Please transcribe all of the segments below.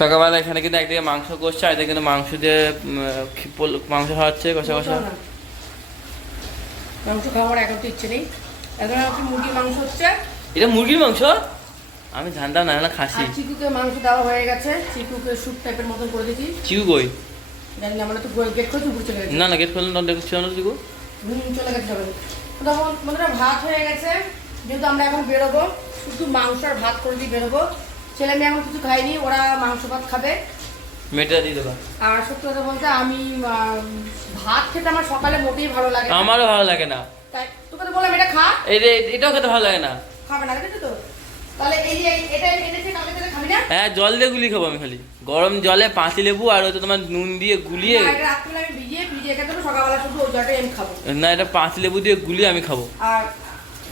সকালবেলা এখানে কিন্তু একদিকে মাংস করছে আর কিন্তু মাংস দিয়ে মাংস খাওয়াচ্ছে কষা কষা। মাংস খাওয়ার এখন তো ইচ্ছে নেই। এখন মুরগির মাংস হচ্ছে। এটা মুরগির মাংস? আমি জানতাম না না খাসি। চিকুকে মাংস দেওয়া হয়ে গেছে। চিকুকে স্যুপ টাইপের মতন করে দিয়েছি। চিকু কই? জানি না আমরা তো গেট খুলছি উপরে চলে গেছে। না না গেট খুললাম না দেখছি না চিকু। চলে গেছে। তখন বন্ধুরা ভাত হয়ে গেছে। যেহেতু আমরা এখন বেরোবো শুধু মাংস আর ভাত করে দিয়ে বেরোবো। ছেলে মেয়ে এখন কিছু খাইনি ওরা মাংস ভাত খাবে। মেয়েটা দিয়ে দেবা। আর সত্যি কথা বলতে আমি ভাত খেতে আমার সকালে মোটেই ভালো লাগে আমারও ভালো লাগে না। তাই তোকে তো বললাম এটা খা। এই রে এটাও খেতে ভালো লাগে না। খাবে না দেখেছ তো? তাহলে এই যে এটা এনেছে কালকে থেকে খাবি না? হ্যাঁ জল দিয়ে গুলি খাব আমি খালি। গরম জলে পাঁচি লেবু আর হচ্ছে তোমার নুন দিয়ে গুলিয়ে রাত্রিবেলা আমি ভিজিয়ে ভিজিয়ে খেতে সকালবেলা শুধু ওই জলটাই আমি খাব। না এটা পাঁচি লেবু দিয়ে গুলিয়ে আমি খাব। আর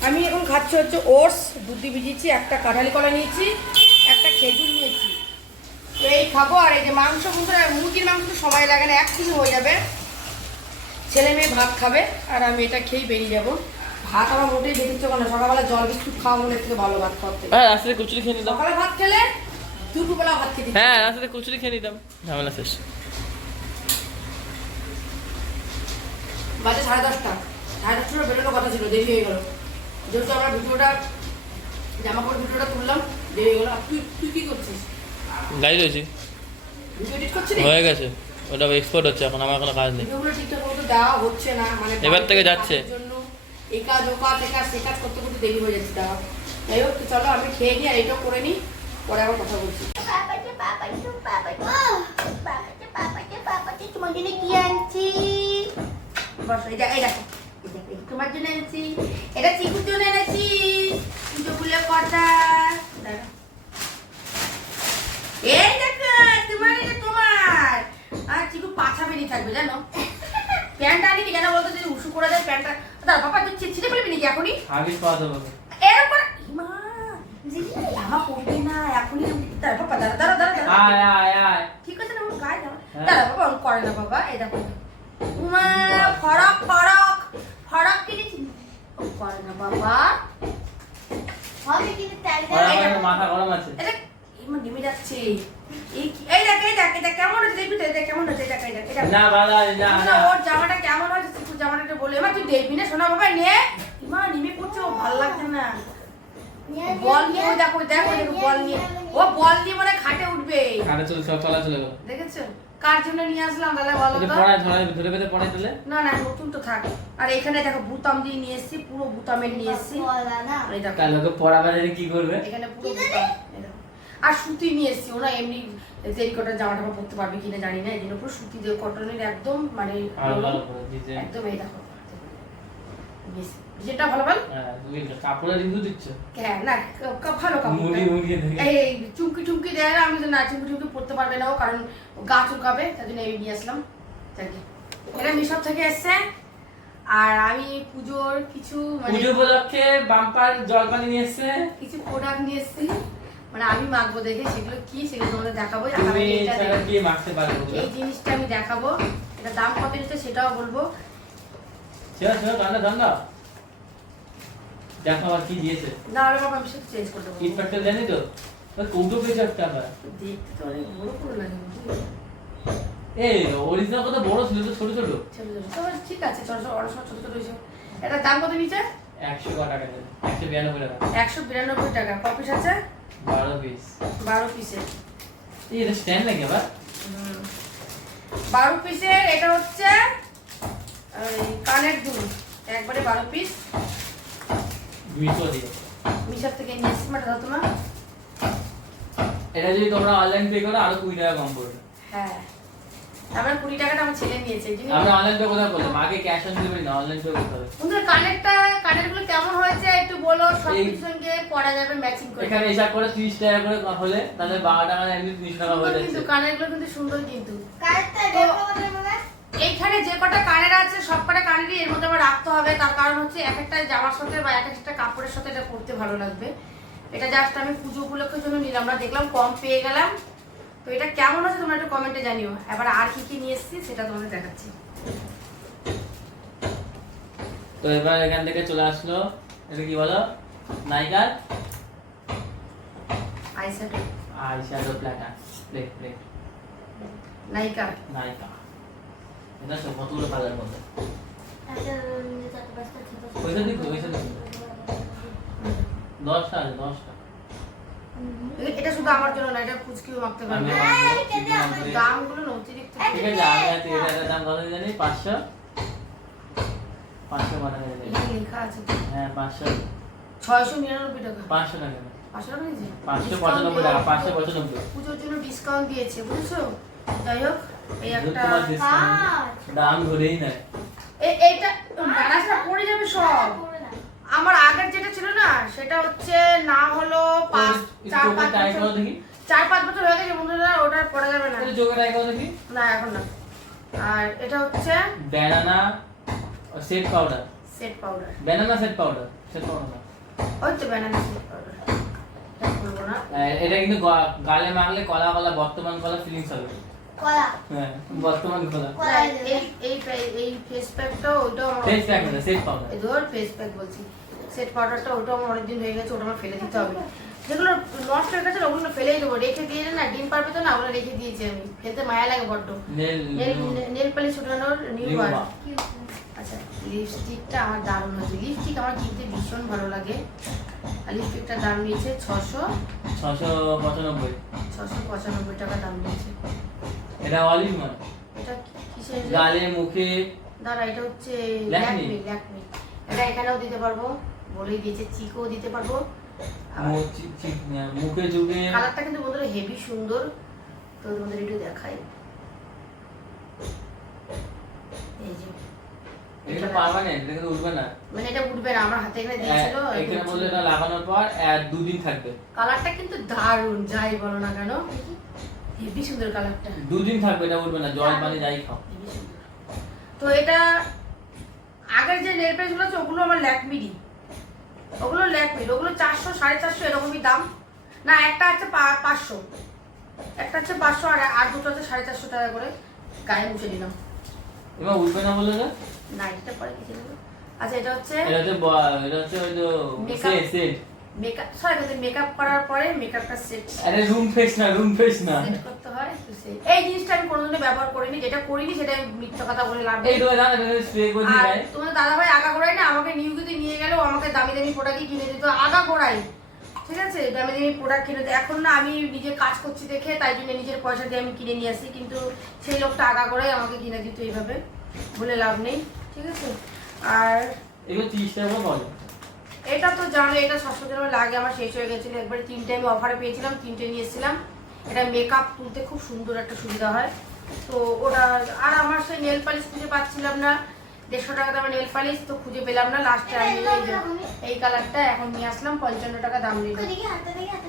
আমি এখন খাচ্ছি হচ্ছে ওটস দুধ ভিজিয়েছি একটা কাঁঠালি কলা নিয়েছি একটা খেজুর নিয়েছি। তো এই খাব আর এই যে মাংস মুরগির মাংস তো সময় লাগে না এক কিলো হয়ে যাবে। ছেলে মেয়ে ভাত খাবে আর আমি এটা খেয়েই বেরিয়ে যাব। ভাত আমার মোটেই বেরিয়ে করে না সকালবেলা জল বিস্কুট খাওয়া মনে থেকে ভালো ভাত খাওয়ার থেকে। হ্যাঁ রাস্তাতে কচুরি খেয়ে নিতাম। সকালে ভাত খেলে দুপুরবেলা ভাত খেতে হ্যাঁ। রাস্তাতে কচুরি খেয়ে নিতাম। ঝামেলা শেষ। বাজে সাড়ে দশটা। সাড়ে দশটা বেরোনোর কথা ছিল দেরি হয়ে গেল। যেহেতু আমরা ভিডিওটা জামা কাপড় ভিডিওটা তুললাম হয়ে এডিট করছিস? হয়ে গেছে। ওটা এক্সপোর্ট হচ্ছে এখন আমার কোনো কাজ নেই। ভিডিওগুলো ঠিকঠাক মতো দেওয়া হচ্ছে না মানে এবার থেকে যাচ্ছে। কাজের জন্য। এই কাজ ও কাজ এ কাজ সে কাজ করতে করতে দেরি হয়ে যাচ্ছে দেওয়া যাই হোক চলো আমি খেয়ে নিই আর এটাও করে নিই পরে আবার কথা বলছি। তোমার জন্য কি আনছি? তোমার জন্য এনেছি এটা চিকুর জন্য এনেছি। কথা। এই দেখো তোমার এটা তোমার। আর চিকু পাছা বেরিয়ে থাকবে জানো? প্যান্টটা আনি কেন বলতো? যদি উসু করে দেয় প্যান্টটা। দাঁড়া পাপা তুই ছিঁড়ে ফেলবি নাকি এখনই? আগে পাওয়া যাবে এরকম করে মা জামা পরবি না এখনই দাঁড়া পাপা দাঁড়া দাঁড়া দাঁড়া আয় আয় আয়। ঠিক আছে না আমার গায়ে জামা হ্যাঁ। দাঁড়া বাবা করে না বাবা এই দেখো। উমা ফরক ফরক ফরক কিনেছি। করে না বাবা। হবে কিন্তু টাইটা আর আমার মাথা গরম আছে। এটা নেমে যাচ্ছে। এই দেখ এই দেখ এটা কেমন হচ্ছে দেখবি তো? এটা কেমন হচ্ছে? এটা এটা এটা না ওর জামাটা কেমন হয়েছে? তুই জামাটা বলে তুই দেখবি না সোনা বাবা নে ইমা নেমে পড়ছে ও ভালো লাগছে না। বল নিয়ে ওই দেখো ওই দেখো দেখো বল নিয়ে। ও বল নিয়ে মানে খাটে উঠবে। কানে চলে সব চলা চলে গেল। দেখেছ? কার জন্য নিয়ে আসলাম তাহলে বলো তো? পড়ায় ধরে ধরে পেতে পড়ায় তাহলে না না নতুন তো থাক। আর এখানে দেখো বুতাম দিয়ে নিয়ে এসেছি পুরো বুতামের নিয়ে এসেছি। বলা না? এই দেখো। তাহলে ওকে পড়াবার কি করবে? এখানে পুরো বুতাম। আর সুতি নিয়ে এসেছি ওরা এমনি টেরিকটার জামা টামা পরতে পারবে কিনা জানি না এই জন্য পুরো সুতি দিয়ে কটনের একদম মানে একদম এই দেখো। বেশ যেটা ভালো ভালো হ্যাঁ তুমি কাপড়ের রিভিউ দিচ্ছ? হ্যাঁ না ভালো কাপড়। মুড়ি মুড়ি এই চুমকি টুমকি দেয় না আমি তো না চুমকি টুমকি পড়তে পারবে না ও কারণ গা চুলকাবে তার জন্য এই নিয়ে আসলাম। যাকে এটা মিশর থেকে এসছে আর আমি পুজোর কিছু মানে পুজো উপলক্ষে বাম্পার নিয়ে এসছে। কিছু প্রোডাক্ট নিয়ে এসেছি। মানে আমি মাখবো দেখে সেগুলো কি সেগুলো তোমাদের দেখাবো? এই জিনিসটা আমি দেখাবো। এটা দাম কত নিচ্ছে সেটাও বলব। ছেড়ে দান্ডা দান্ডা দেখো আর কি দিয়েছে? না বাবা আমি সেটা চেঞ্জ করে দেবো জানি তো। কৌটো পেয়েছে একটা আবার? দেখতে তো অনেক বড় করে লাগে এই অরিজিনাল কত বড় ছিল তো ছোট ছোট। ছোট ছোট। ঠিক আছে ছোট ছোট অনেক ছোট ছোট হয়েছে। এটার দাম কত নিচ্ছে একশো টাকা একশো বিরানব্বই টাকা। একশো বিরানব্বই টাকা। কপিস আছে? বারো পিস বারো পিসের এই এটা স্ট্যান্ড নাকি আবার? বারো পিসের এটা হচ্ছে কানের দুল। একবারে বারো পিস মিশো দিয়ে মিশার থেকে নিয়ে এসছি মানে দাও তোমার? এটা যদি তোমরা অনলাইন পে করো আরও কুড়ি টাকা কম পড়বে। হ্যাঁ। তারপরে কুড়ি টাকাটা আমার ছেলে নিয়েছে আমরা অনলাইন পে কোথায় করলাম? আগে ক্যাশ অন ডেলিভারি না অনলাইন পে করতে হবে। বন্ধুরা কানেরটা কানেরগুলো কেমন হয়েছে একটু বলো সব সঙ্গে পরা যাবে ম্যাচিং করে। এখানে হিসাব করে তিরিশ টাকা করে হলে তাহলে বারো টাকা এমনি তিরিশ টাকা হয়ে যাচ্ছে কিন্তু কানেরগুলো কিন্তু সুন্দর কিন্তু। দেখো মনে এইখানে যে কটা কানের আছে সব কটা কানেরই এর মধ্যে আবার রাখতে হবে। তার কারণ হচ্ছে এক একটা জামার সাথে বা এক একটা কাপড়ের সাথে এটা পরতে ভালো লাগবে। এটা জাস্ট আমি পুজো উপলক্ষের জন্য নিলাম। আমরা দেখলাম কম পেয়ে গেলাম। তো এটা কেমন আছে তোমরা একটু কমেন্টে জানিও। এবার আর কি কি নিয়ে এসেছি সেটা তোমাদের দেখাচ্ছি। তো এবার এখান থেকে চলে আসলো। এটা কি বলো? নাইকার eyeshadow eyeshadow platter plate plate Nykaa. Nykaa. সব কতগুলো কালার মধ্যে পয়সা দিবি পয়সা দিবি। দশটা আছে দশটা। এটা শুধু আমার জন্য না এটা পুচকিও মাখতে পারবে। আমার চিকন আছে। দামগুলো অতিরিক্ত। ঠিক আছে আমি আছি এটার দাম কত জানি? পাঁচশো? পাঁচশো কত লেখা আছে হ্যাঁ পাঁচশো। ছয়শো নিরানব্বই টাকা। পাঁচশো টাকা। পাঁচশো টাকা পাঁচশো পঁচানব্বই টাকা পাঁচশো পঁচানব্বই। পুজোর জন্য ডিসকাউন্ট দিয়েছে বুঝেছ? যাই হোক এই একটা তোমার discount দাম ধরেই নেয় এইটা ব্যানাসটা পড়ে যাবে সব। আমার আগের যেটা ছিল না সেটা হচ্ছে না হলো পাঁচ চার পাঁচ বছর। চার পাঁচ বছর হয়ে গেছে বন্ধুরা ওটা পড়া যাবে না। চোখে ট্রাই করো দেখি। না এখন না। আর এটা হচ্ছে banana set powder set powder banana set powder set powder ওই তো ব্যানানা সেট পাউডার এটা কিন্তু গালে মাখলে কলা কলা বর্তমান কলা ফিলিংস হবে। কলা। হ্যাঁ বর্তমান কলা। এই এই এই ফেস প্যাকটা আমার ফেস প্যাক না সেট পাউডার ধর ফেস প্যাক বলছি। সেট পাউডারটা ওটাও আমার অনেকদিন হয়ে গেছে ওটা আমার ফেলে দিতে হবে। যেগুলো নষ্ট হয়ে গেছে ওগুলো ফেলেই দেবো। রেখে দিয়ে না ডিম পারবে তো না ওগুলো রেখে দিয়েছি আমি। ফেলতে মায়া লাগে বড্ড। নেল পালিশ নিউ বার আচ্ছা লিপস্টিকটা আমার দারুণ হয়েছে। লিপস্টিক আমার কিনতে ভীষণ ভালো লাগে। আর লিপস্টিকটা দাম নিয়েছে ছশো ছশো পঁচানব্বই। ছশো পঁচানব্বই টাকা দাম নিয়েছে। এটা অলিভ নয় এটা কিসের গালে মুখে। দাঁড়া এটা হচ্ছে ল্যাকমি। ল্যাকমি এটা এখানেও দিতে পারব। বলেই দিয়েছে চিকও দিতে পারব। মুখে যুগে কালারটা কিন্তু বন্ধুরা হেভি সুন্দর। তো তোমাদের একটু দেখাই। এই যে এটা পার্মানেন্ট এটা কিন্তু উঠবে না। মানে এটা উঠবে না আমার হাতে এখানে দিয়েছিল এখানে এটা লাগানোর পর দুদিন থাকবে। কালারটা কিন্তু দারুণ যাই বলো না কেন। হেভি সুন্দর কালারটা। দুদিন থাকবে এটা উঠবে না জল পানি যাই খাও। তো এটা আগের যে নেল পেন্সিল আছে ওগুলো আমার ল্যাকমিরই ওগুলো ল্যাকমির ওগুলো চারশো সাড়ে চারশো এরকমই দাম। না একটা আছে পাঁচশো। একটা হচ্ছে পাঁচশো আর আর দুটো আছে সাড়ে চারশো টাকা করে। গায়ে মুছে দিলাম এবার উঠবে না বললে না না এটা পরে কিছু আচ্ছা এটা হচ্ছে এটা হচ্ছে এটা হচ্ছে ওই যে সেট মেকআপ সরি বলতে মেকআপ করার পরে মেকআপটা সেট আরে রুম ফেস না রুম ফেস না। সেট করতে হয় তো সেই- এই জিনিসটা আমি কোনোদিনও ব্যবহার করিনি যেটা করিনি সেটা মিথ্যা কথা বলে লাভ নেই। এই তো জান এটা স্প্রে করে দিই তোমাদের দাদা ভাই আগা গোড়াই না আমাকে নিউজেতে নিয়ে গেলেও আমাকে দামি দামি প্রোডাক্টই কিনে দিত আগা গোড়াই ঠিক আছে? দামি দামি প্রোডাক্ট কিনে দিত। এখন না আমি নিজে কাজ করছি দেখে তাই জন্য নিজের পয়সা দিয়ে আমি কিনে নিয়ে আসি কিন্তু সেই লোকটা আগা গোড়াই আমাকে কিনে দিত এইভাবে বলে লাভ নেই। ঠিক আছে? আর এগুলো তিরিশ টাকা পাওয়া যায়। এটা তো জানো, এটা সাতশো জনের লাগে, আমার শেষ হয়ে গেছিল। একবারে তিনটে আমি অফারে পেয়েছিলাম, তিনটে নিয়ে এসেছিলাম। এটা মেকআপ তুলতে খুব সুন্দর একটা সুবিধা হয়। তো ওটা, আর আমার সেই নেল পালিশ খুঁজে পাচ্ছিলাম না। দেড়শো টাকা দামের নেল পালিশ তো খুঁজে পেলাম না। লাস্টে আমি এই কালারটা এখন নিয়ে আসলাম, পঞ্চান্ন টাকা দাম নিল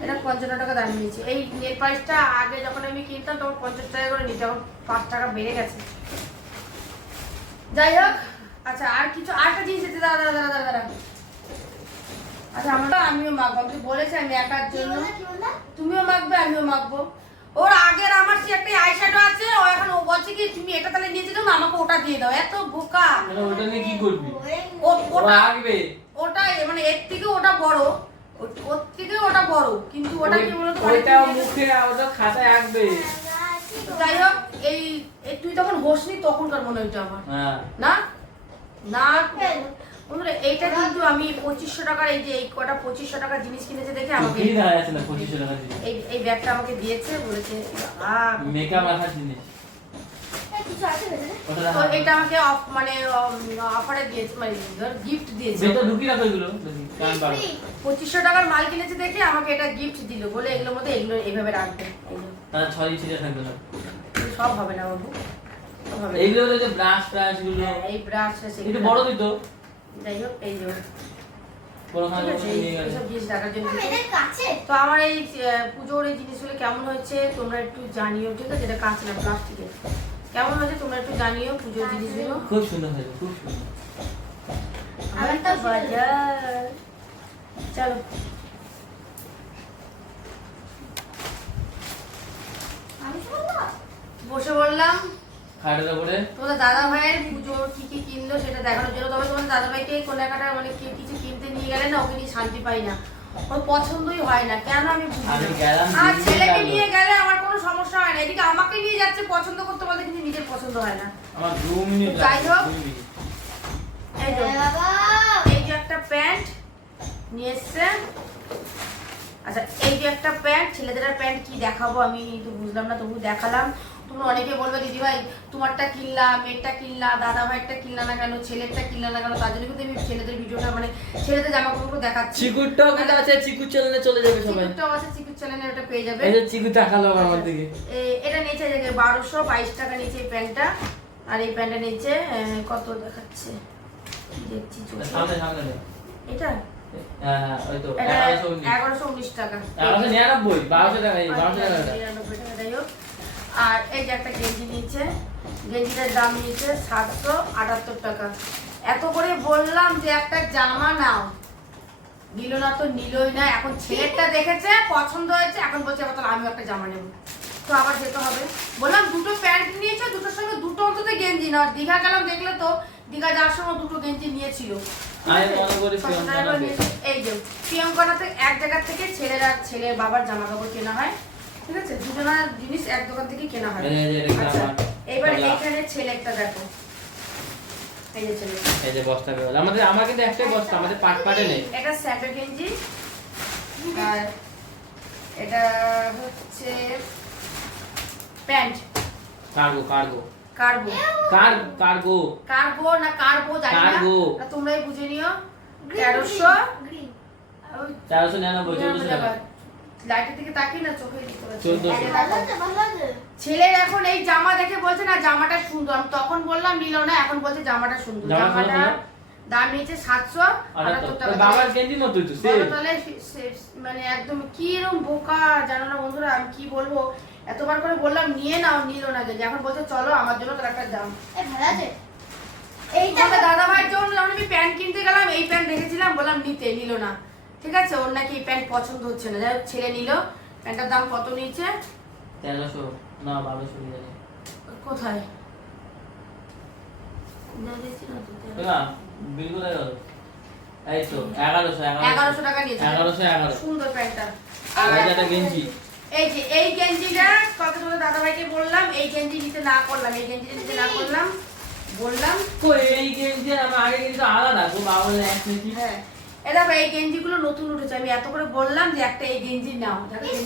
এটা পঞ্চান্ন টাকা দাম নিয়েছে। এই নেল পালিশটা আগে যখন আমি কিনতাম, তখন পঞ্চাশ টাকা করে নিতে এখন পাঁচ টাকা বেড়ে গেছে। যাই হোক আচ্ছা আর কিছু আরেকটা জিনিস দাদা দাদা দাদা দাঁড়া। আচ্ছা আমরা আমিও মাখবো। আমি বলেছি আমি একার জন্য। তুমিও মাখবে আমিও মাখবো। ওর আগের আমার সে একটা আইশ্যাডো আছে ও এখন ও বলছে কি তুমি এটা তাহলে নিয়ে যেতে আমাকে ওটা দিয়ে দাও। এত বোকা। ওটা নিয়ে কি করবি? ও ও ওটা ওটা মানে এর থেকে ওটা বড়। ওর থেকে ওটা বড়। কিন্তু ওটা কি বলতো মুখে ওটা খাতায় আঁকবে। যাই হোক এই তুই তখন বসনি তখনকার মনে হইতো আমার। হ্যাঁ। না? না? বন্ধুরা এইটা কিন্তু আমি পঁচিশশো টাকার এই যে এই কটা পঁচিশশো টাকার জিনিস কিনেছে দেখে আমাকে এই এই ব্যাগটা আমাকে দিয়েছে বলেছে মেকআপ রাখার জিনিস। কিছু আছে ভেতরে। ওটা তো এটা আমাকে মানে অফারে দিয়েছে মানে ধর গিফট দিয়েছে। যেটা ঢুকি রাখো এগুলো দেখি, কান পারো পঁচিশশো টাকার মাল কিনেছে দেখে আমাকে এটা গিফট দিল বলে এগুলোর মধ্যে এগুলো এইভাবে রাখবে। থাকবে না। সব হবে না বাবু সব এইগুলো যে ব্রাশ ট্রাশগুলো হ্যাঁ, এই ব্রাশ একটু বড় দিত। যাই হোক এই যে। পড়াশোনা ঠিক আছে এই- নিয়ে গেলে। এইসব জিনিস দেখার জন্য। দিয়েছে। এদের কাছে? তো আমার এই পুজোর এই জিনিসগুলো কেমন হয়েছে তোমরা একটু জানিও ঠিক আছে? এটা কাঁচ না প্লাস্টিকের। কেমন হয়েছে তোমরা একটু জানিও পুজোর জিনিসগুলো? খুব সুন্দর হয়েছে খুব সুন্দর। আমার তো বাজার। চলো। বসে বললাম খাটের উপরে তোমাদের দাদা ভাইয়ের পুজোর কি কি কিনলো সেটা দেখানোর জন্য। তবে তোমাদের দাদা ভাইকে কেনাকাটা মানে কিছু কিনতে নিয়ে গেলে না ওকে নিয়ে শান্তি পাই না। ওর পছন্দই হয় না। কেন আমি আর ছেলেকে নিয়ে গেলে আমার কোনো সমস্যা হয় না। এদিকে আমাকে নিয়ে যাচ্ছে পছন্দ করতে বলতে কিন্তু নিজের পছন্দ হয় না। আমার দু মিনিট যাই হোক। দুই এই যে এই যে একটা প্যান্ট নিয়ে এসছে। আচ্ছা এই যে একটা প্যান্ট ছেলেদের প্যান্ট কি দেখাবো আমি তো বুঝলাম না তবু দেখালাম। অনেকে বলবে দিদি ভাই তোমারটা কিনলাম মেয়েরটা কিনলা দাদা ভাইয়েরটা কিনলা না কেন ছেলেরটা কিনলা না কেন? তার জন্য কিন্তু আমি ছেলেদের ভিডিওটা মানে ছেলেদের জামা কাপড় দেখাচ্ছি। চিকুরটাও কিন্তু আছে চিকুর চ্যানেলে চলে যাবে সবাই। চিকুরটাও আছে চিকুর চ্যানেলে ওটা পেয়ে যাবে। এই যে চিকু তাকালো আমার দিকে। এটা নিচে যে বারোশো বাইশ টাকা নিচে এই প্যান্টটা। আর এই প্যান্টটা নিচে কত দেখাচ্ছে? দেখছি। সামনে সামনে এটা? হ্যাঁ হ্যাঁ ওই তো এটা এগারোশো উনিশ। টাকা। এগারোশো নিরানব্বই বারোশো টাকা বারোশো টাকা। আর এই যে একটা গেঞ্জি নিচ্ছে গেঞ্জিটার দাম নিচ্ছে সাতশো আটাত্তর টাকা। এত করে বললাম যে একটা জামা নাও। নিল না তো নিলই না এখন ছেলেরটা দেখেছে পছন্দ হয়েছে এখন বলছে এবার তাহলে আমিও একটা জামা নেব। তো আবার যেতে হবে। বললাম দুটো প্যান্ট নিয়েছে দুটোর সঙ্গে দুটো অন্তত গেঞ্জি না দীঘা গেলাম দেখলে তো দীঘা যাওয়ার সময় দুটো গেঞ্জি নিয়েছিল। নিয়েছে। এই যে প্রিয়ঙ্কনাতে এক জায়গা থেকে ছেলেরা ছেলের বাবার জামা কাপড় কেনা হয়। ঠিক আছে? দুজনের জিনিস এক দোকান থেকে কেনা হয়। আচ্ছা এবার গলা। এইখানে ছেলেটা দেখো। এই যে ছেলে এই যে বস্তা বেরোলো আমাদের আমার কিন্তু একটাই বস্তা আমাদের পাট পাটে নেই। এটা স্যাপে গেঞ্জি। আর এটা হচ্ছে প্যান্ট। Cargo cargo. কার্বো কার কার্গো। না কার্বো জানি না। কার্গো। তোমরাই বুঝে নিও। তেরোশো চারশো নিরানব্বই চোদ্দশো টাকা। লাইটের দিকে তাকিয়ে না চোখে। এই ছেলের এখন এই জামা দেখে বলছে না জামাটা সুন্দর। আমি তখন বললাম নিল না এখন বলছে জামাটা সুন্দর। জামাটা দাম নিয়েছে সাতশো বাবার গেঞ্জি মতোই তো তাহলে সে- সে- মানে একদম কি এরকম বোকা জানো না বন্ধুরা আমি কি বলব? এতবার করে বললাম নিয়ে নাও নিল না যে এখন বলছে চলো আমার জন্য তোর একটা দাম। এ ভালো আছে। এইটা দাদা ভাইয়ের জন্য যখন আমি প্যান্ট কিনতে গেলাম এই প্যান্ট দেখেছিলাম বললাম নিতে নিল না। ঠিক আছে? ওর নাকি এই প্যান্ট পছন্দ হচ্ছে না। যাই ছেলে নিল। প্যান্টটার দাম কত নিয়েছে? তেরোশো। না বারোশো কোথায়? না, বিল কোথায় গেল? এই তো এগারোশো এগারোশো। টাকা নিয়েছে। এগারোশো এগারো সুন্দর প্যান্টটা। আর এই গেঞ্জি। এই যে এই গেঞ্জিটা কত তোমার দাদা বললাম এই গেঞ্জি নিতে না করলাম এই গেঞ্জিটা নিতে না করলাম বললাম। তো এই গেঞ্জি আমার আগে কিন্তু আলাদা গো বাবা এক হ্যাঁ। এটা এই গেঞ্জিগুলো নতুন উঠেছে। আমি এত করে বললাম যে একটা এই গেঞ্জি নাও। এই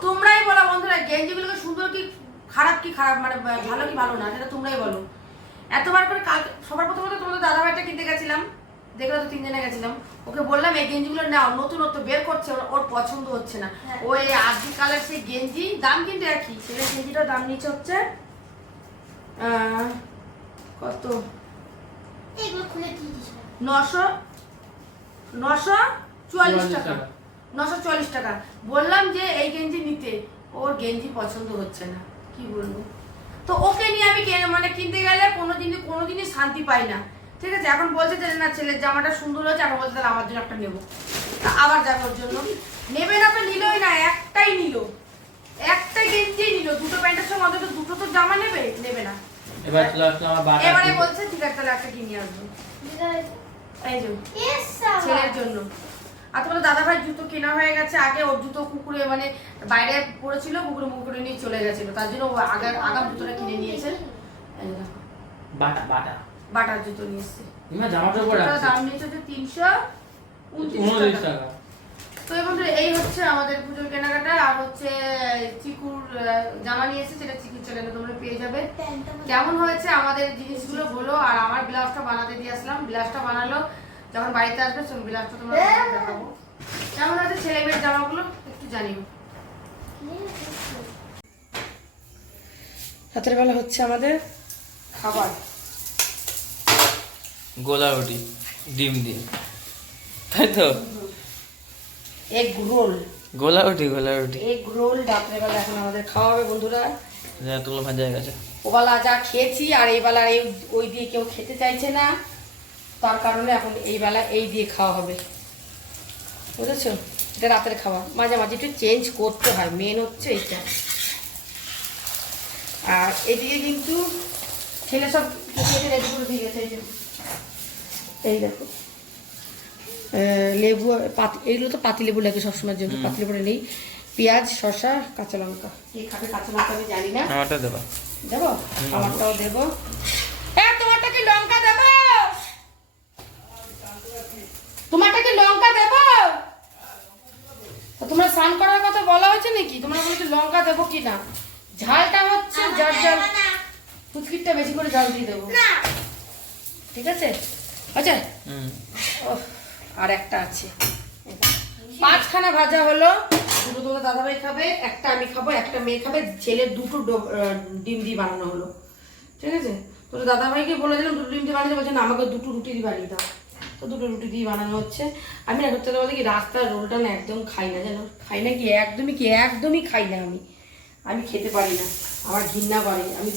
তোমরাই বলো বন্ধুরা গেঞ্জিগুলোকে সুন্দর কি খারাপ কি খারাপ মানে ভালো কি ভালো না সেটা তোমরাই বলো। এতবার করে কাল সবার প্রথমে তো তোমাদের দাদা ভাইটা কিনতে গেছিলাম। দেখলে তো তিনজনে গেছিলাম। ওকে বললাম এই গেঞ্জিগুলো নাও নতুনত্ব বের করছে ওর- পছন্দ হচ্ছে না। হ্যাঁ। ওই আদি কালার সেই গেঞ্জি দাম কিন্তু একই। ছেলের গেঞ্জিটার দাম নিচ্ছে হচ্ছে কত? এগুলো খুলে কি নশো নশো চুয়াল্লিশ টাকা। নশো চুয়াল্লিশ টাকা। বললাম যে এই গেঞ্জি নিতে। ওর গেঞ্জি পছন্দ হচ্ছে না। কি বলব? তো ওকে নিয়ে আমি কে- মানে কিনতে গেলে কোনো জিনিস কোনো জিনিস শান্তি পাই না। ঠিক আছে? এখন বলছে যে না ছেলের জামাটা সুন্দর হয়েছে এখন বলছে তাহলে আমার জন্য একটা নেব। তা আবার যাবে ওর জন্য। নেবে না তো নিলই না একটাই নিল। একটা গেঞ্জি নিল। দুটো প্যান্টের সঙ্গে অন্তত দুটো তো জামা নেবে? নেবে না। এবার চলে আসলো আমার বাটা এবারে বলছে ঠিক আছে তাহলে একটা কিনে আসব। এই যে ছেলের জন্য। আর তোমাদের দাদা ভাই জুতো কেনা হয়ে গেছে আগে ওর জুতো কুকুরে মানে বাইরে পড়েছিল কুকুরে মুকুরে নিয়ে চলে গেছিল। তার জন্য ও আগে আগাম জুতোটা কিনে নিয়েছে। বাটা বাটা। বাটার জুতো নিয়ে এসছে। ইমা জামাটা দাম নিয়েছে তিনশো উনত্রিশ টাকা। এই হচ্ছে আমাদের পুজোর কেনাকাটা আর হচ্ছে চিকুর জামা নিয়েছে সেটা চিকুর চ্যানেলে তোমরা পেয়ে যাবে। কেমন হয়েছে আমাদের জিনিসগুলো বলো আর আমার ব্লাউজটা বানাতে দিয়ে আসলাম। ব্লাউজটা বানালো যখন বাড়িতে আসবে তখন ব্লাউজটা তোমরা দেখাবো। কেমন হয়েছে ছেলে মেয়ের জামাগুলো একটু জানিও। রাতের বেলা হচ্ছে আমাদের খাবার। গোলা রুটি ডিম দিয়ে। তাই তো? Egg roll. গোলা রুটি গোলা রুটি। এগ রোল রাত্রে বেলা এখন আমাদের খাওয়া হবে বন্ধুরা। যা তুলো ভাজা হয়ে গেছে। ওবেলা যা খেয়েছি আর এই বেলা এই ওই দিয়ে কেউ খেতে চাইছে না তার কারণে এখন এই বেলা এই দিয়ে খাওয়া হবে। বুঝেছ? এটা রাতের খাওয়া মাঝে মাঝে একটু চেঞ্জ করতে হয়। মেন হচ্ছে এইটা। আর এদিকে কিন্তু ছেলে সব কেটে রেডি করে দিয়ে গেছে এই দেখো। লেবু পাতি এগুলো তো পাতি লেবু লাগে সবসময় জন্য। পাতি লেবুটা নেই। পেঁয়াজ শসা কাঁচা লঙ্কা। কে খাবে কাঁচা লঙ্কা আমি জানি না। আমারটা দেবো। দেবো? আমারটাও দেবো। এ তোমারটা কি লঙ্কা দেবো? তোমারটা কি লঙ্কা দেবো? তা তোমরা স্নান করার কথা বলা হয়েছে নাকি? তোমরা বলেছ লঙ্কা দেবো কি না? ঝালটা হচ্ছে যার যার ফুচকিরটা বেশি করে জল দিয়ে দেবো। ঠিক আছে? আচ্ছা। হুম। ওহ, আর একটা আছে। পাঁচখানা ভাজা হলো। দুটো তোমার দাদাভাই খাবে, একটা আমি খাব, একটা মেয়ে খাবে ছেলের দুটো ডিম দিয়ে বানানো হলো। ঠিক আছে? তো দাদাভাইকে বলেছিলাম দুটো ডিম দিয়ে বানাতে বলছে, না, আমাকে দুটো রুটি দিয়ে বানিয়ে দাও। তো দুটো রুটি দিয়ে বানানো হচ্ছে। আমি না করতে বলতে কি, রাস্তার রোলটা না একদম খাই না, জানো? খাই না কি, একদমই কি, একদমই খাই না আমি। আমি খেতে পারি না, আমার ঘৃণা করে। আমি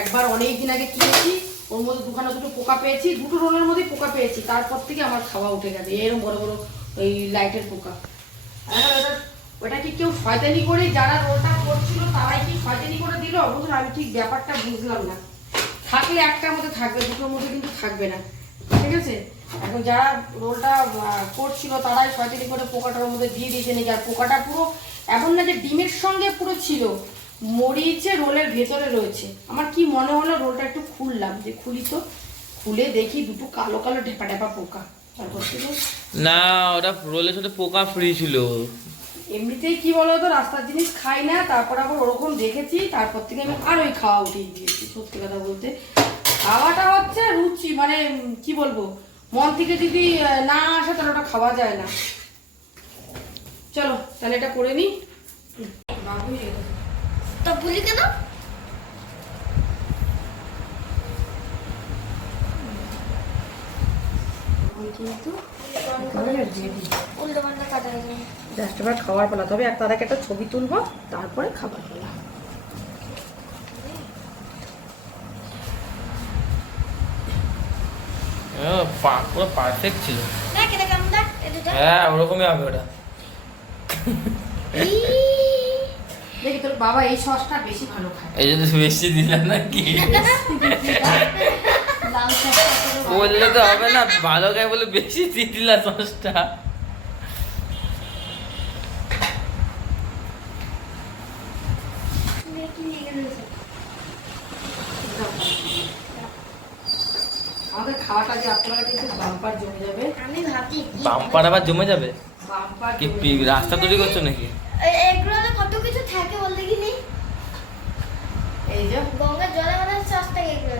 একবার অনেক দিন আগে কিনেছি ওর মধ্যে দুখানা দুটো পোকা পেয়েছি, দুটো রোলের মধ্যে পোকা পেয়েছি। তারপর থেকে আমার খাওয়া উঠে গেছে এরকম বড় বড় ওই লাইটের পোকা। ওটা- ওটা কি কেউ শয়তানি করে যারা রোলটা করছিল তারাই কি শয়তানি করে দিল? বুঝলো আমি ঠিক ব্যাপারটা বুঝলাম না। থাকলে একটার মধ্যে থাকবে, দুটোর মধ্যে কিন্তু থাকবে না। ঠিক আছে? এখন যারা রোলটা করছিল তারাই শয়তানি করে পোকাটার মধ্যে দিয়ে দিয়েছে নাকি? আর পোকাটা পুরো, এমন না যে ডিমের সঙ্গে পুরো ছিল। মরিচে রোলের ভেতরে রয়েছে আমার কি মনে হলো রোলটা একটু খুললাম যে খুলি তো খুলে দেখি দুটো কালো কালো ঢেপা ঢেপা পোকা। তারপর থেকে না ওটা রোলের সাথে পোকা ফ্রি ছিল। এমনিতেই কি বলো তো রাস্তার জিনিস খাই না তারপর আবার ওরকম দেখেছি তারপর থেকে আমি আর ওই খাওয়া উঠিয়ে দিয়েছি সত্যি কথা বলতে। খাওয়াটা হচ্ছে রুচি মানে কি বলব মন থেকে যদি না আসে তাহলে ওটা খাওয়া যায় না। চলো তাহলে এটা করে নিই। বাবু ভুলি কেন? জাস্ট এবার খাওয়ার পালা। তবে এক তার আগে একটা ছবি তুলবো তারপরে খাবার পালা। পুরো পারফেক্ট ছিল। হ্যাঁ ওরকমই হবে ওটা। বাবা এই সসটা বেশি ভালো খায়। এই জন্য বেশি দিলাম নাকি? বললে তো হবে না ভালো খাই বলে বেশি দিয়ে দিলাম সসটা। আমাদের খাওয়াটা যে আপনারা কিন্তু বাম্পার জমে যাবে। আমি ভাবছি বাম্পার আবার জমে যাবে? বাম্পার কি। রাস্তা তৈরি করছ নাকি? কিছু থাকে বলতে কি নেই এই যে। গঙ্গার জলে মানে চাষ থাকে এগুলো